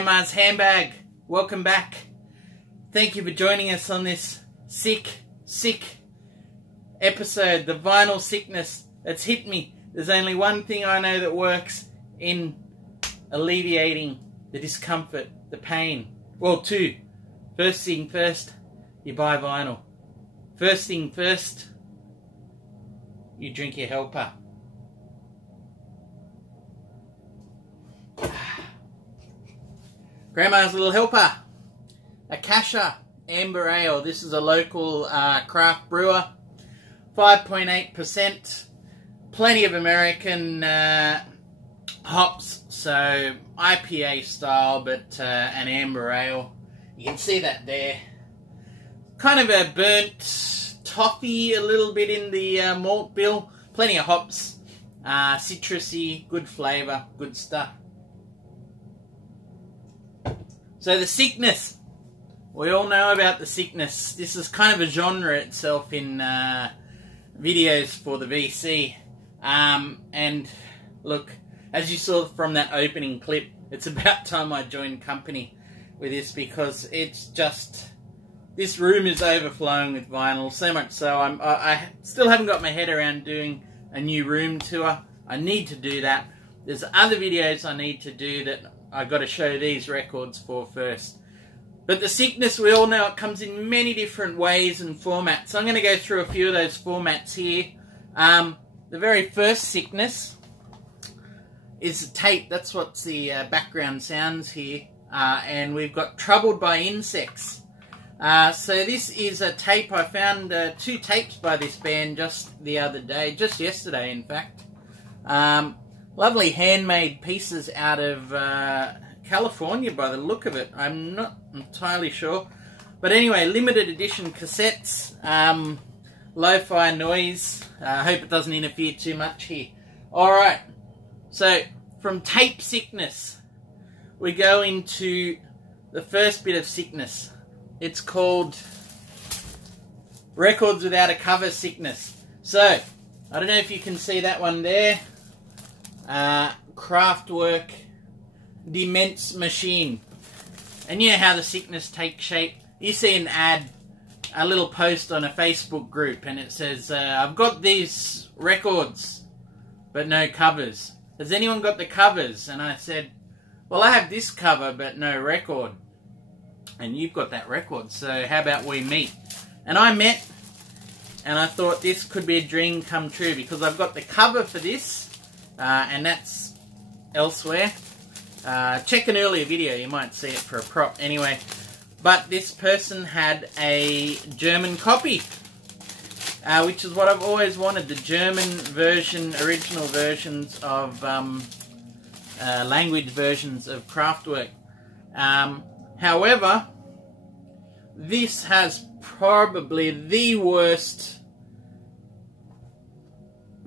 Grandma's Handbag. Welcome back. Thank you for joining us on this sick episode. The vinyl sickness that's hit me. There's only one thing I know that works in alleviating the discomfort, the pain. Well, two. First thing first, you buy vinyl. First thing first, you drink your helper. Grandma's Little Helper. Akasha Amber Ale. This is a local craft brewer. 5.8%. Plenty of American hops. So IPA style, but an amber ale. You can see that there. Kind of a burnt toffee, a little bit in the malt bill. Plenty of hops. Citrusy, good flavour, good stuff. So the sickness. We all know about the sickness. This is kind of a genre itself in videos for the VC. And look, as you saw from that opening clip, it's about time I joined company with this, because it's just, this room is overflowing with vinyl, so much so I still haven't got my head around doing a new room tour. I need to do that. There's other videos I need to do that I got to show these records for first. But the sickness, we all know it comes in many different ways and formats. So I'm going to go through a few of those formats here. The very first sickness is a tape. That's what's the background sounds here. And we've got Troubled by Insects. So this is a tape. I found two tapes by this band just the other day. Just yesterday, in fact. Lovely handmade pieces out of California by the look of it. I'm not entirely sure. But anyway, limited edition cassettes. Lo-fi noise. I hope it doesn't interfere too much here. Alright, so from tape sickness, we go into the first bit of sickness. It's called Records Without a Cover sickness. So, I don't know if you can see that one there. Kraftwerk Demence Machine. And you know how the sickness takes shape. You see an ad, a little post on a Facebook group, and it says, I've got these records, but no covers. Has anyone got the covers? And I said, well, I have this cover, but no record. And you've got that record, so how about we meet? And I met, and I thought this could be a dream come true, because I've got the cover for this, and that's elsewhere. Check an earlier video, you might see it for a prop. Anyway, but this person had a German copy, which is what I've always wanted, the German version, original versions of language versions of Kraftwerk. However, this has probably the worst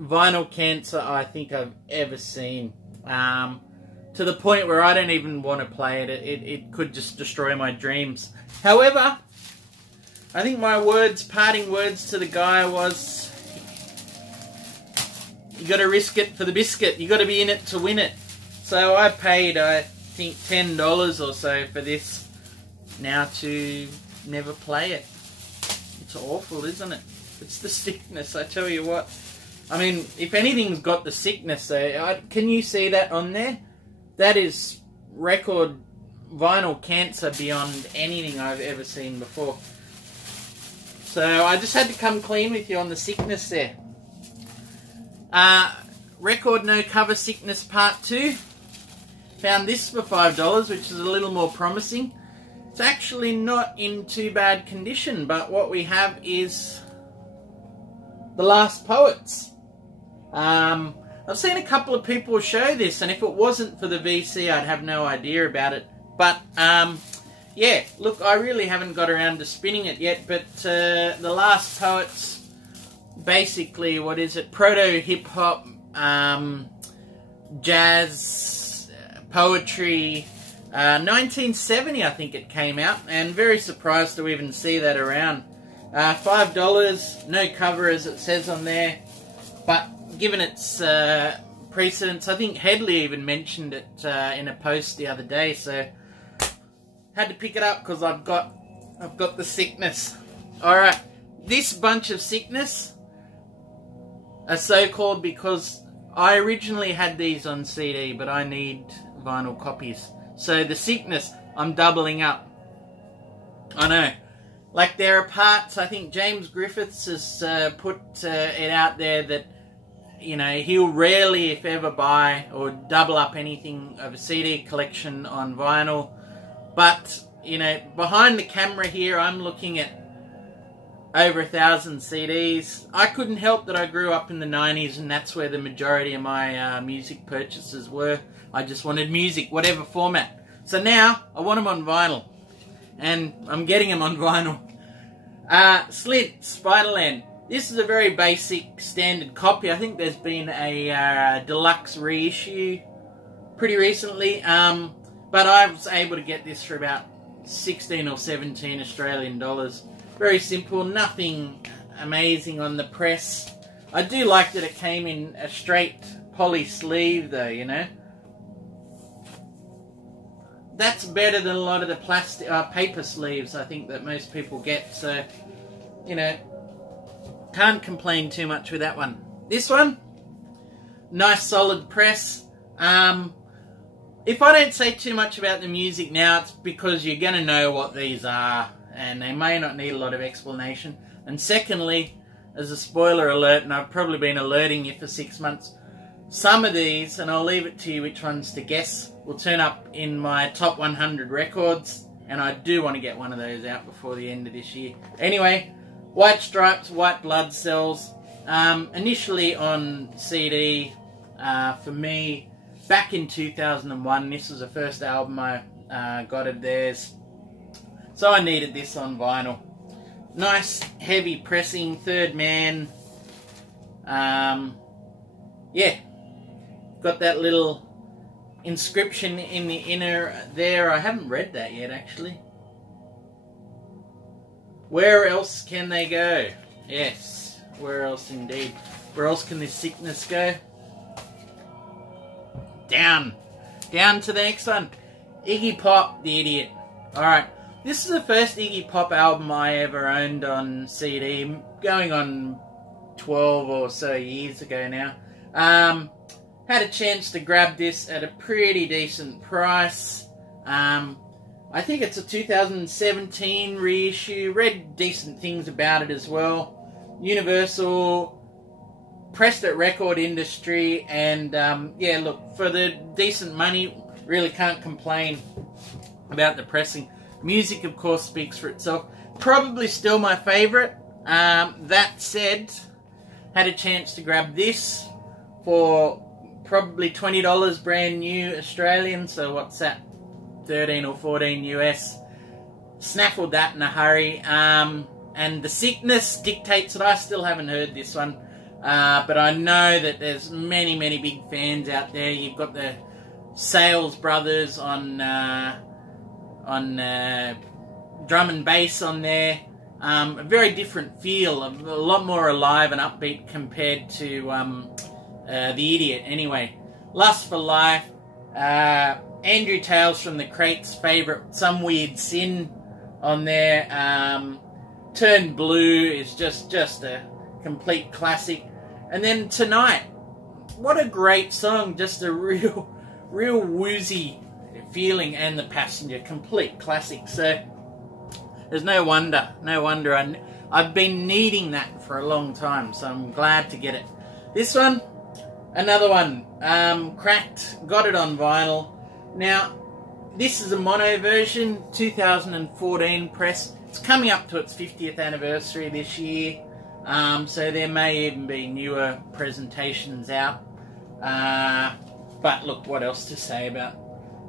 vinyl cancer I think I've ever seen. To the point where I don't even want to play it. It could just destroy my dreams. However, I think my parting words to the guy was, you got to risk it for the biscuit. You got to be in it to win it. So I paid, I think, $10 or so for this now to never play it. It's awful, isn't it? It's the sickness, I tell you what. I mean, if anything's got the sickness there, can you see that on there? That is record vinyl cancer beyond anything I've ever seen before. So I just had to come clean with you on the sickness there. Record no cover sickness part 2. Found this for $5, which is a little more promising. It's actually not in too bad condition, but what we have is The Last Poets. I've seen a couple of people show this, and if it wasn't for the VC, I'd have no idea about it. But, yeah, look, I really haven't got around to spinning it yet, but The Last Poets, basically, what is it? Proto-hip-hop, jazz, poetry. 1970, I think it came out, and very surprised to even see that around. $5, no cover as it says on there, but given its precedence, I think Headley even mentioned it in a post the other day, so Had to pick it up because I've got the Sickness. Alright, this bunch of Sickness are so called because I originally had these on CD, but I need vinyl copies. So the Sickness, I'm doubling up. I know. Like, there are parts, I think James Griffiths has put it out there that, you know, he'll rarely, if ever, buy or double up anything of a CD collection on vinyl. But, you know, behind the camera here, I'm looking at over 1,000 CDs. I couldn't help that I grew up in the 90s, and that's where the majority of my music purchases were. I just wanted music, whatever format. So now, I want them on vinyl. And I'm getting them on vinyl. Slint, Spiderland. This is a very basic, standard copy. I think there's been a deluxe reissue pretty recently. But I was able to get this for about 16 or 17 Australian dollars. Very simple, nothing amazing on the press. I do like that it came in a straight poly sleeve though, you know. That's better than a lot of the plastic paper sleeves I think that most people get, so, you know, can't complain too much with that one. This one, nice solid press. If I don't say too much about the music now, it's because you're going to know what these are, and they may not need a lot of explanation. And secondly, as a spoiler alert, and I've probably been alerting you for 6 months, some of these, and I'll leave it to you which ones to guess, will turn up in my top 100 records, and I do want to get one of those out before the end of this year. Anyway, White Stripes, White Blood Cells, initially on CD for me back in 2001. This was the first album I got of theirs, so I needed this on vinyl. Nice heavy pressing, Third Man. Yeah, got that little inscription in the inner there. I haven't read that yet, actually. Where else can they go? Yes, where else indeed? Where else can this Sickness go? Down. Down to the next one. Iggy Pop, The Idiot. Alright, this is the first Iggy Pop album I ever owned on CD, going on 12 or so years ago now. Had a chance to grab this at a pretty decent price. I think it's a 2017 reissue. Read decent things about it as well. Universal, pressed at Record Industry, and yeah, look, for the decent money, really can't complain about the pressing. Music, of course, speaks for itself. Probably still my favourite. That said, had a chance to grab this for probably $20 brand new Australian, so what's that, 13 or 14 US. Snaffled that in a hurry. And the Sickness dictates that I still haven't heard this one, but I know that there's many big fans out there. You've got the Sales Brothers on drum and bass on there. A very different feel, a lot more alive and upbeat compared to The Idiot. Anyway, Lust for Life, Andrew Tales from the Crate's favourite, Some Weird Sin on there. Turn Blue is just a complete classic. And then Tonight, what a great song, just a real woozy feeling, and The Passenger, complete classic. So there's no wonder I've been needing that for a long time, so I'm glad to get it. This one, another one, Cracked, got it on vinyl. Now, this is a mono version, 2014 press. It's coming up to its 50th anniversary this year, so there may even be newer presentations out. But look, what else to say about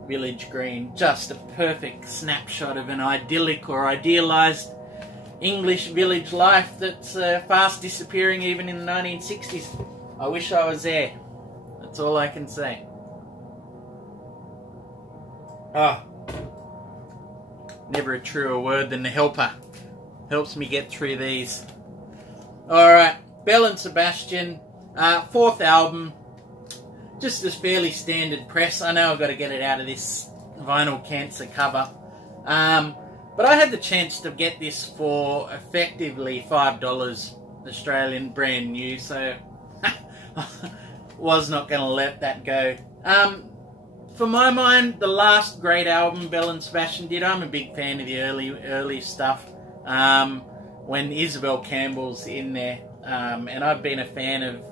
Village Green? Just a perfect snapshot of an idyllic or idealised English village life that's fast disappearing even in the 1960s. I wish I was there. That's all I can say. Oh, never a truer word than the helper. Helps me get through these. Alright, Belle and Sebastian, 4th album. Just a fairly standard press. I know I've got to get it out of this vinyl cancer cover. But I had the chance to get this for effectively $5 Australian, brand new, so was not going to let that go. For my mind, the last great album Belle and Sebastian did, I'm a big fan of the early stuff, when Isabel Campbell's in there, and I've been a fan of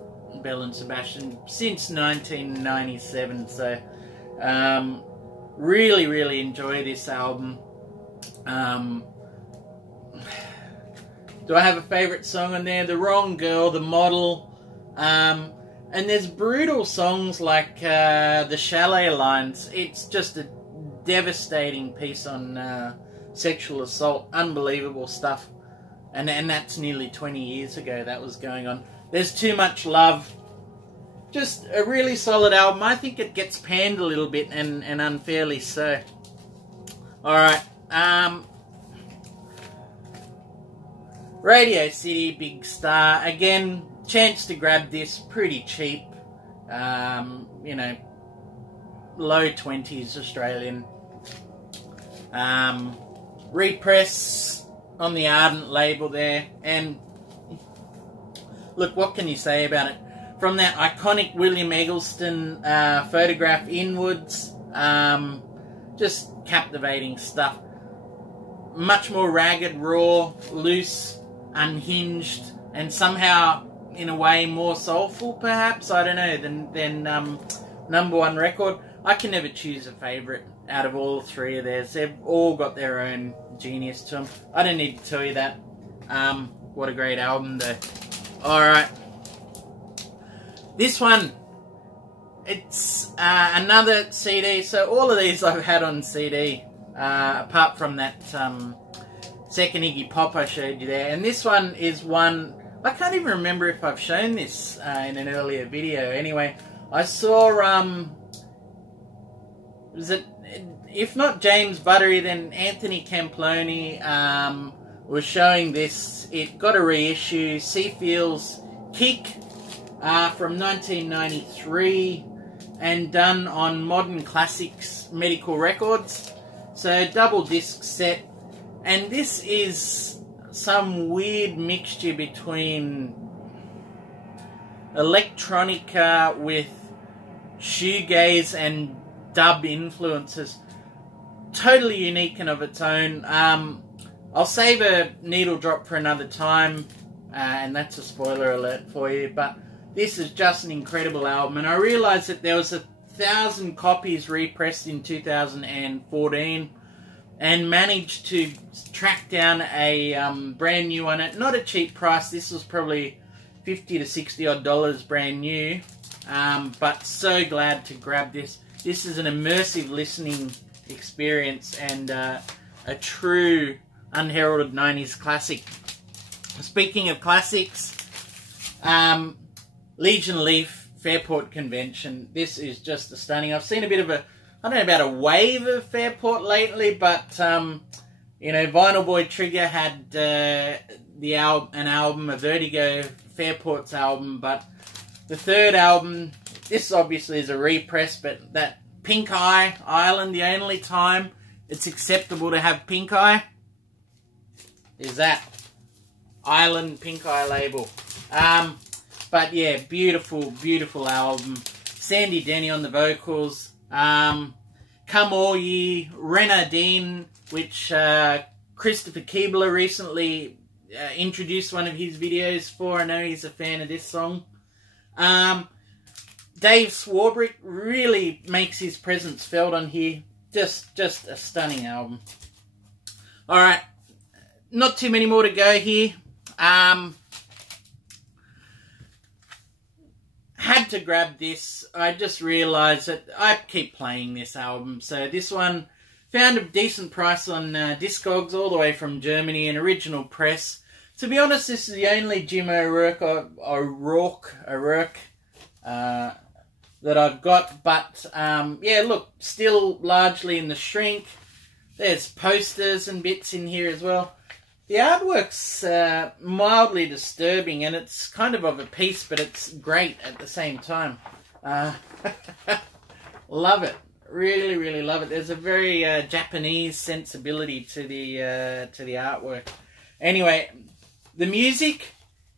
Belle and Sebastian since 1997, so really, really enjoy this album. Do I have a favourite song on there? The Wrong Girl, The Model, and there's brutal songs like the Chalet Lines. It's just a devastating piece on sexual assault, unbelievable stuff, and that's nearly 20 years ago that was going on. There's Too Much Love, just a really solid album. I think it gets panned a little bit, and unfairly so. Alright, Radio City, Big Star. Again, chance to grab this pretty cheap. You know, low 20s Australian. Repress on the Ardent label there. And look, what can you say about it? From that iconic William Eggleston photograph inwards, just captivating stuff. Much more ragged, raw, loose, unhinged, and somehow, in a way, more soulful, perhaps, I don't know, than number one record. I can never choose a favourite out of all three of theirs. They've all got their own genius to them. I don't need to tell you that. What a great album, though. Alright. This one, it's another CD. So all of these I've had on CD, apart from that second Iggy Pop I showed you there. And this one is one, I can't even remember if I've shown this in an earlier video. Anyway, I saw, was it, if not James Buttery, then Anthony Camploni was showing this. It got a reissue, Seafield's Kick, from 1993, and done on Modern Classics Medical Records. So double disc set, and this is some weird mixture between electronica with shoegaze and dub influences. Totally unique and of its own. I'll save a needle drop for another time, and that's a spoiler alert for you, but this is just an incredible album, and I realised that there was 1,000 copies repressed in 2014, and managed to track down a brand new one at not a cheap price. This was probably $50 to $60 odd brand new, but so glad to grab this. This is an immersive listening experience, and a true unheralded 90s classic. Speaking of classics, Legion Leaf Fairport Convention. This is just a stunning. I've seen a bit of a, I don't know about a wave of Fairport lately, but you know, Vinyl Boy Trigger had an album, a Vertigo Fairport's album, but the third album, this obviously is a repress, but that Pink Eye Island, the only time it's acceptable to have pink eye is that Island Pink Eye label. But yeah, beautiful, beautiful album. Sandy Denny on the vocals. Come All Ye, Renardine, which Christopher Keebler recently introduced one of his videos for. I know he's a fan of this song. Dave Swarbrick really makes his presence felt on here. Just a stunning album. Alright, not too many more to go here. Had to grab this. I just realised that I keep playing this album. So this one, found a decent price on Discogs all the way from Germany, an original press. To be honest, this is the only Jim O'Rourke that I've got. But yeah, look, still largely in the shrink. There's posters and bits in here as well. The artwork's mildly disturbing, and it's kind of a piece, but it's great at the same time. Love it. Really, really love it. There's a very Japanese sensibility to the artwork. Anyway, the music,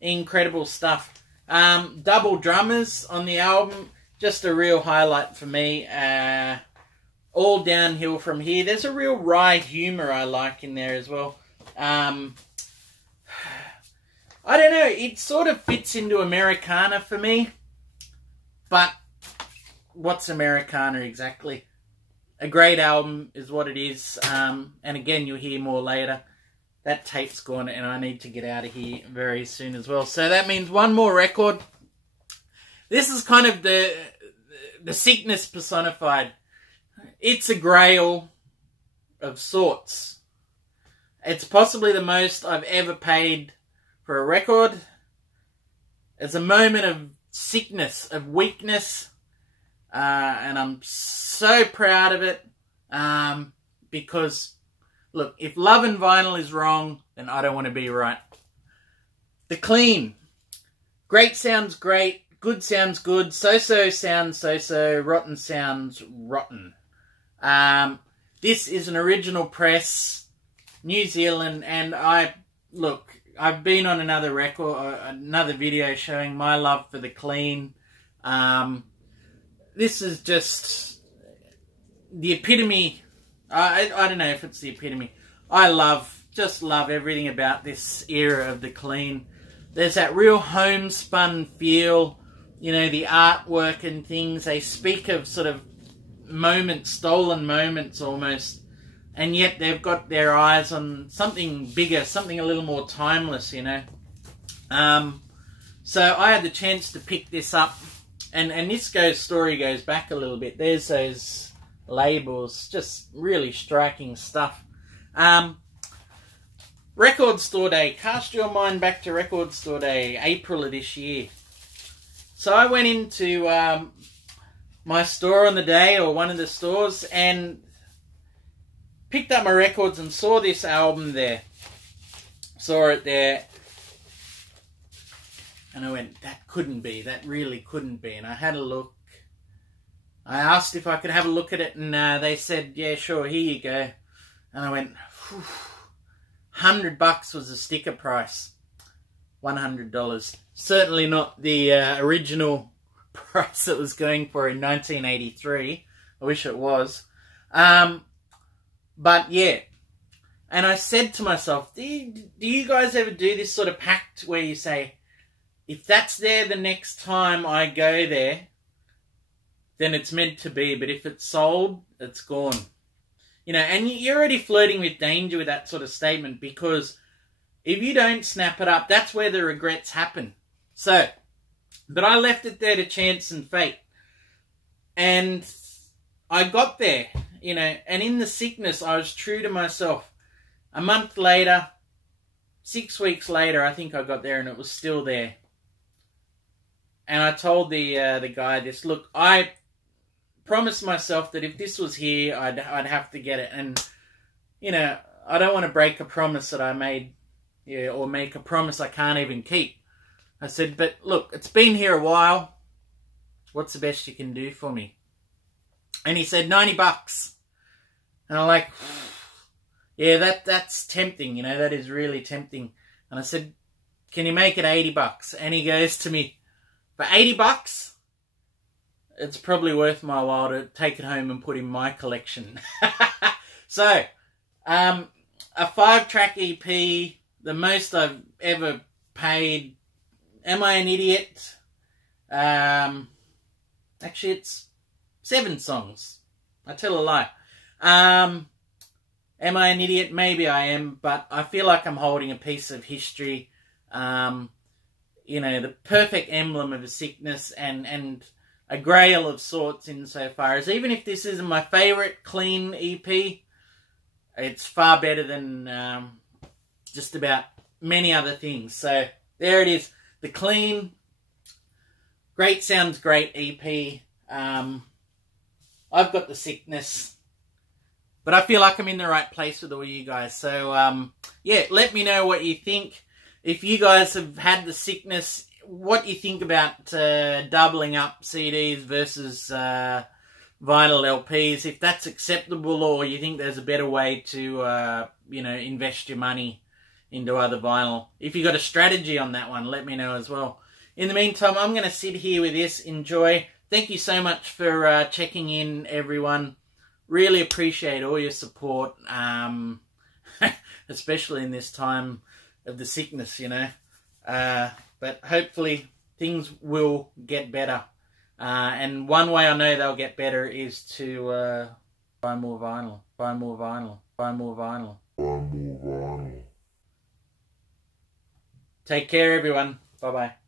incredible stuff. Double drummers on the album, just a real highlight for me. All downhill from here. There's a real wry humour I like in there as well. I don't know, it sort of fits into Americana for me, but what's Americana exactly? A great album is what it is, and again, you'll hear more later. That tape's gone, and I need to get out of here very soon as well. So that means one more record. This is kind of the sickness personified. It's a Grail of sorts. It's possibly the most I've ever paid for a record. It's a moment of sickness, of weakness, and I'm so proud of it, because, look, if love and vinyl is wrong, then I don't want to be right. The Clean. Great sounds great, good sounds good, so-so sounds so-so, rotten sounds rotten. This is an original press, New Zealand, and I've been on another record, another video showing my love for The Clean. This is just the epitome. I don't know if it's the epitome. I just love everything about this era of The Clean. There's that real homespun feel, you know, the artwork and things. They speak of sort of moments, stolen moments almost, and yet they've got their eyes on something bigger, something a little more timeless, you know. So I had the chance to pick this up, and this story goes back a little bit. There's those labels, just really striking stuff. Record Store Day. Cast your mind back to Record Store Day, April of this year. So I went into my store on the day, or one of the stores, and picked up my records and saw this album there. Saw it there. And I went, that couldn't be. That really couldn't be. And I had a look. I asked if I could have a look at it, and they said, yeah, sure, here you go. And I went, phew. $100 was the sticker price. $100. Certainly not the original price it was going for in 1983. I wish it was. But yeah. And I said to myself, do you guys ever do this sort of pact where you say, if that's there the next time I go there, then it's meant to be. But if it's sold, it's gone. You know, and you're already flirting with danger with that sort of statement, because if you don't snap it up, that's where the regrets happen. So, but I left it there to chance and fate. And I got there, you know, and in the sickness, I was true to myself. A month later, 6 weeks later, I think I got there, and it was still there. And I told the guy this, look, I promised myself that if this was here, I'd have to get it. And, you know, I don't want to break a promise that I made, yeah, or make a promise I can't even keep. I said, but look, it's been here a while. What's the best you can do for me? And he said, $90. And I'm like, yeah, that's tempting, you know, that is really tempting. And I said, can you make it $80? And he goes to me, for $80, it's probably worth my while to take it home and put in my collection. So, a 5-track EP, the most I've ever paid. Am I an idiot? Actually, it's 7 songs. I tell a lie. Am I an idiot? Maybe I am, but I feel like I'm holding a piece of history. You know, the perfect emblem of a sickness, and a grail of sorts, insofar as even if this isn't my favourite Clean EP, it's far better than just about many other things. So there it is, The Clean. Great sounds great EP. I've got the sickness, but I feel like I'm in the right place with all you guys. So yeah, let me know what you think. If you guys have had the sickness, what you think about doubling up CDs versus vinyl LPs, if that's acceptable, or you think there's a better way to, you know, invest your money into other vinyl. If you got a strategy on that one, let me know as well. In the meantime, I'm going to sit here with this. Enjoy. Thank you so much for checking in, everyone. Really appreciate all your support, especially in this time of the sickness, you know. But hopefully things will get better. And one way I know they'll get better is to buy more vinyl, buy more vinyl, buy more vinyl. Take care, everyone. Bye-bye.